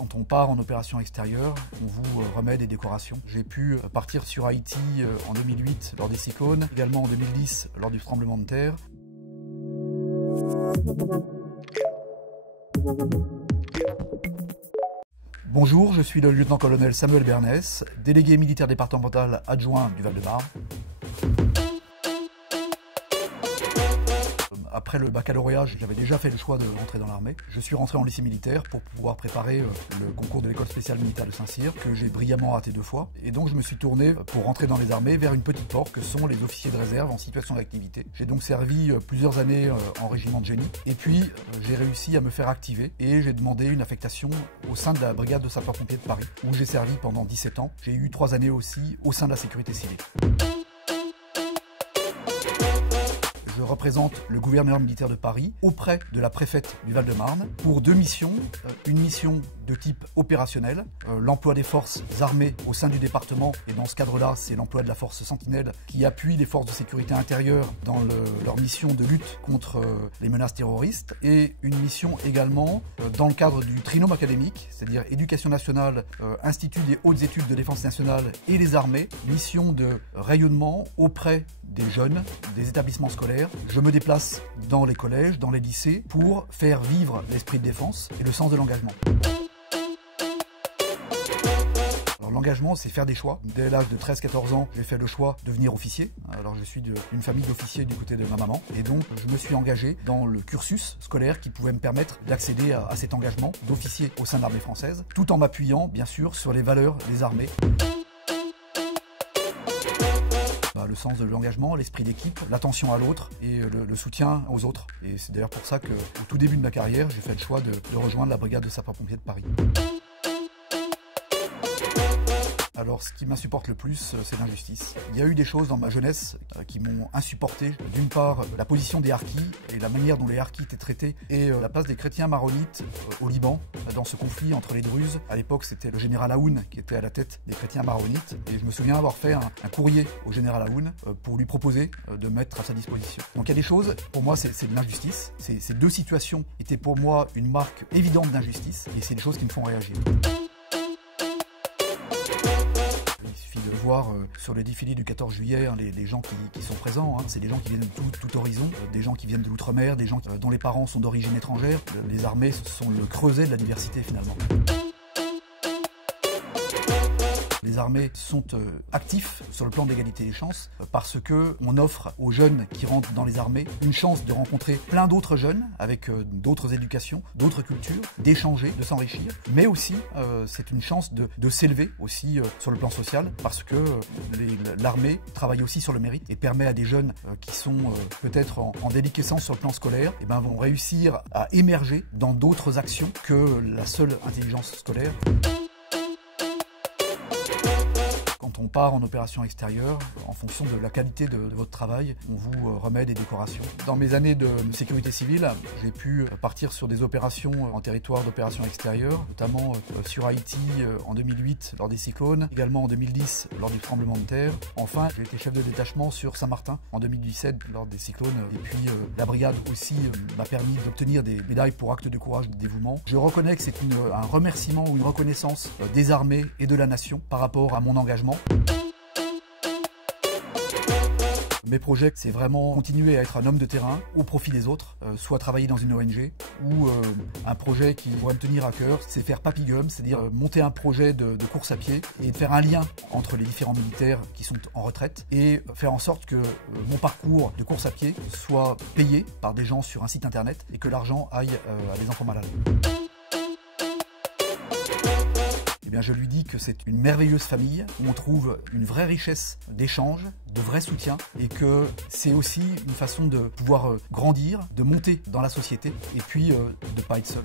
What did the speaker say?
Quand on part en opération extérieure, on vous remet des décorations. J'ai pu partir sur Haïti en 2008 lors des cyclones, également en 2010 lors du tremblement de terre. Bonjour, je suis le lieutenant-colonel Samuel Bernès, délégué militaire départemental adjoint du Val-de-Marne. Après le baccalauréat, j'avais déjà fait le choix de rentrer dans l'armée. Je suis rentré en lycée militaire pour pouvoir préparer le concours de l'école spéciale militaire de Saint-Cyr, que j'ai brillamment raté 2 fois. Et donc je me suis tourné pour rentrer dans les armées vers une petite porte que sont les officiers de réserve en situation d'activité. J'ai donc servi plusieurs années en régiment de génie. Et puis j'ai réussi à me faire activer et j'ai demandé une affectation au sein de la brigade de sapeurs-pompiers de Paris, où j'ai servi pendant 17 ans. J'ai eu 3 années aussi au sein de la sécurité civile. Je représente le gouverneur militaire de Paris auprès de la préfète du Val-de-Marne pour 2 missions. Une mission de type opérationnel, l'emploi des forces armées au sein du département, et dans ce cadre-là, c'est l'emploi de la force Sentinelle qui appuie les forces de sécurité intérieure dans leur mission de lutte contre les menaces terroristes, et une mission également dans le cadre du trinôme académique, c'est-à-dire éducation nationale, institut des hautes études de défense nationale et les armées, mission de rayonnement auprès des jeunes, des établissements scolaires. Je me déplace dans les collèges, dans les lycées, pour faire vivre l'esprit de défense et le sens de l'engagement. L'engagement, c'est faire des choix. Dès l'âge de 13-14 ans, j'ai fait le choix de devenir officier. Alors je suis d'une famille d'officiers du côté de ma maman. Et donc je me suis engagé dans le cursus scolaire qui pouvait me permettre d'accéder à cet engagement d'officier au sein de l'armée française, tout en m'appuyant bien sûr sur les valeurs des armées. Le sens de l'engagement, l'esprit d'équipe, l'attention à l'autre et le soutien aux autres. Et c'est d'ailleurs pour ça qu'au tout début de ma carrière, j'ai fait le choix de rejoindre la brigade de sapeurs-pompiers de Paris. Alors ce qui m'insupporte le plus, c'est l'injustice. Il y a eu des choses dans ma jeunesse qui m'ont insupporté. D'une part, la position des harkis et la manière dont les harkis étaient traités, et la place des chrétiens maronites au Liban, dans ce conflit entre les Druzes. À l'époque, c'était le général Aoun qui était à la tête des chrétiens maronites. Et je me souviens avoir fait un courrier au général Aoun pour lui proposer de mettre à sa disposition. Donc il y a des choses, pour moi, c'est de l'injustice. Ces 2 situations étaient pour moi une marque évidente d'injustice, et c'est des choses qui me font réagir. Il suffit de voir sur le défilé du 14 juillet les gens qui sont présents. C'est des gens qui viennent de tout horizon, des gens qui viennent de l'outre-mer, des gens dont les parents sont d'origine étrangère. Les armées sont le creuset de la diversité finalement. Les armées sont actifs sur le plan de l'égalité des chances parce qu'on offre aux jeunes qui rentrent dans les armées une chance de rencontrer plein d'autres jeunes avec d'autres éducations, d'autres cultures, d'échanger, de s'enrichir. Mais aussi, c'est une chance de s'élever aussi sur le plan social parce que l'armée travaille aussi sur le mérite et permet à des jeunes qui sont peut-être en déliquescence sur le plan scolaire, vont réussir à émerger dans d'autres actions que la seule intelligence scolaire. Quand on part en opération extérieure, en fonction de la qualité de votre travail, on vous remet des décorations. Dans mes années de sécurité civile, j'ai pu partir sur des opérations en territoire d'opération extérieure, notamment sur Haïti en 2008 lors des cyclones, également en 2010 lors du tremblement de terre. Enfin, j'ai été chef de détachement sur Saint-Martin en 2017 lors des cyclones. Et puis la brigade aussi m'a permis d'obtenir des médailles pour actes de courage et de dévouement. Je reconnais que c'est un remerciement ou une reconnaissance des armées et de la nation par rapport à mon engagement. Mes projets, c'est vraiment continuer à être un homme de terrain au profit des autres, soit travailler dans une ONG, ou un projet qui pourrait me tenir à cœur, c'est faire Papy Gum, c'est-à-dire monter un projet de course à pied et de faire un lien entre les différents militaires qui sont en retraite et faire en sorte que mon parcours de course à pied soit payé par des gens sur un site internet et que l'argent aille à des enfants malades. Je lui dis que c'est une merveilleuse famille où on trouve une vraie richesse d'échanges, de vrai soutien, et que c'est aussi une façon de pouvoir grandir, de monter dans la société et puis de ne pas être seul.